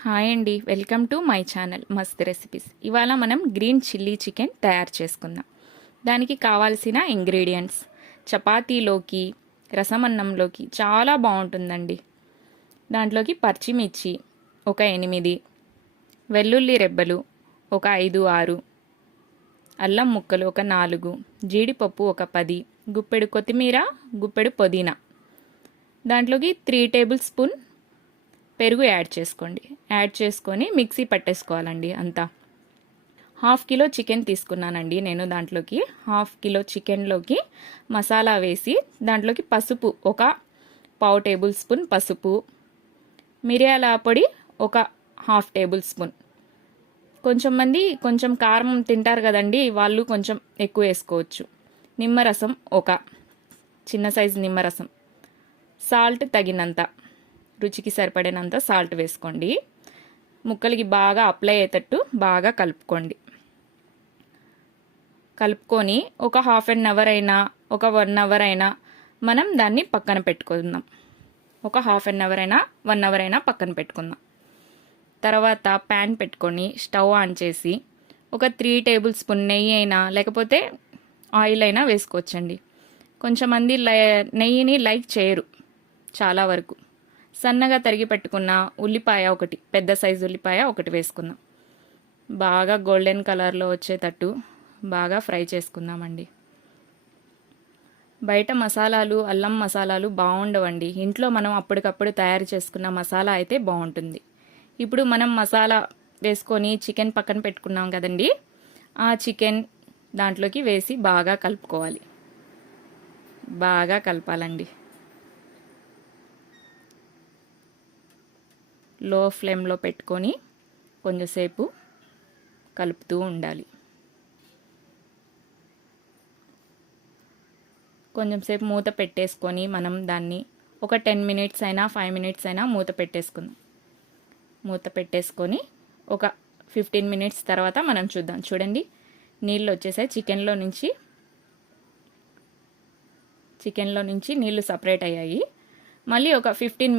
Hi అండి, welcome to my channel మస్త్ recipes. ఇవాళ మనం గ్రీన్ చిల్లీ చికెన్ తయారు చేసుకుందాం. దానికి కావాల్సిన ఇంగ్రీడియంట్స్ చపాతీలోకి, రసమన్నంలోకి చాలా బాగుంటుందండి. దాంట్లోకి పచ్చిమిర్చి ఒక 8, వెల్లుల్లి రెబ్బలు ఒక 5-6, అల్లం ముక్కలు ఒక 4, జీడిపప్పు ఒక 10, గుప్పెడు కొత్తిమీర, గుప్పెడు పుదీనా. దాంట్లోకి 3 టేబుల్ స్పూన్ పెరుగు యాడ్ చేసుకోండి. యాడ్ చేసుకొని మిక్సీ పట్టేసుకోవాలండి అంతా. 1/2 కిలో చికెన్ తీసుకున్నానండి నేను. దాంట్లోకి 1/2 కిలో చికెన్లోకి మసాలా వేసి దాంట్లోకి పసుపు ఒక 1/2 టేబుల్ స్పూన్ పసుపు, మిరియాల పొడి ఒక 1/2 టేబుల్ స్పూన్. కొంచెం మంది కొంచెం కారం తింటారు కదండి, వాళ్ళు కొంచెం ఎక్కువ వేసుకోవచ్చు. నిమ్మరసం ఒక చిన్న సైజు నిమ్మరసం, సాల్ట్ తగినంత, రుచికి సరిపడినంత సాల్ట్ వేసుకోండి. ముక్కలకి బాగా అప్లై అయ్యేటట్టు బాగా కలుపుకోండి. కలుపుకొని ఒక 1/2 అవర్ అయినా ఒక 1 అవర్ అయినా మనం దాన్ని పక్కన పెట్టుకుందాం. ఒక 1/2 అవర్ అయినా 1 అవర్ అయినా పక్కన పెట్టుకుందాం. తర్వాత ప్యాన్ పెట్టుకొని స్టవ్ ఆన్ చేసి ఒక 3 టేబుల్ స్పూన్ నెయ్యి అయినా లేకపోతే ఆయిల్ అయినా వేసుకోవచ్చండి. కొంచెంమంది నెయ్యిని లైక్ చేయరు చాలా వరకు. సన్నగా తరిగి పెట్టుకున్న ఉల్లిపాయ ఒకటి, పెద్ద సైజు ఉల్లిపాయ ఒకటి వేసుకుందాం. బాగా గోల్డెన్ కలర్లో వచ్చేటట్టు బాగా ఫ్రై చేసుకుందామండి. బయట మసాలాలు, అల్లం మసాలాలు బాగుండవండి. ఇంట్లో మనం అప్పటికప్పుడు తయారు చేసుకున్న మసాలా అయితే బాగుంటుంది. ఇప్పుడు మనం మసాలా వేసుకొని చికెన్ పక్కన పెట్టుకున్నాం కదండి, ఆ చికెన్ దాంట్లోకి వేసి బాగా కలుపుకోవాలి. బాగా కలపాలండి. లో ఫ్లేమ్లో పెట్టుకొని కొంచెంసేపు కలుపుతూ ఉండాలి. కొంచెంసేపు మూత పెట్టేసుకొని మనం దాన్ని ఒక 10 మినిట్స్ అయినా 5 మినిట్స్ అయినా మూత పెట్టేసుకుందాం. మూత పెట్టేసుకొని ఒక 15 మినిట్స్ తర్వాత మనం చూద్దాం. చూడండి, నీళ్ళు వచ్చేసాయి. చికెన్లో నుంచి నీళ్ళు సపరేట్ అయ్యాయి. మళ్ళీ ఒక 15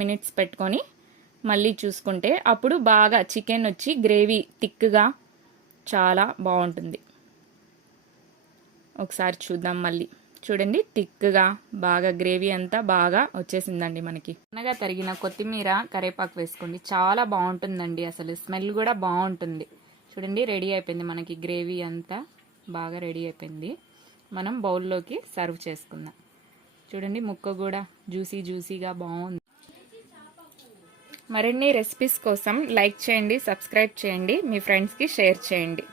మినిట్స్ పెట్టుకొని మళ్ళీ చూసుకుంటే అప్పుడు బాగా చికెన్ వచ్చి గ్రేవీ థిక్గా చాలా బాగుంటుంది. ఒకసారి చూద్దాం. మళ్ళీ చూడండి, థిక్గా బాగా గ్రేవీ అంతా బాగా వచ్చేసిందండి మనకి. సన్నగా తరిగిన కొత్తిమీర, కరివేపాకు వేసుకోండి. చాలా బాగుంటుందండి, అసలు స్మెల్ కూడా బాగుంటుంది. చూడండి, రెడీ అయిపోయింది మనకి. గ్రేవీ అంతా బాగా రెడీ అయిపోయింది. మనం బౌల్లోకి సర్వ్ చేసుకుందాం. చూడండి, ముక్క కూడా జ్యూసీగా బాగుంది. మరిన్ని రెసిపీస్ కోసం లైక్ చేయండి, సబ్స్క్రైబ్ చేయండి, మీ ఫ్రెండ్స్కి షేర్ చేయండి.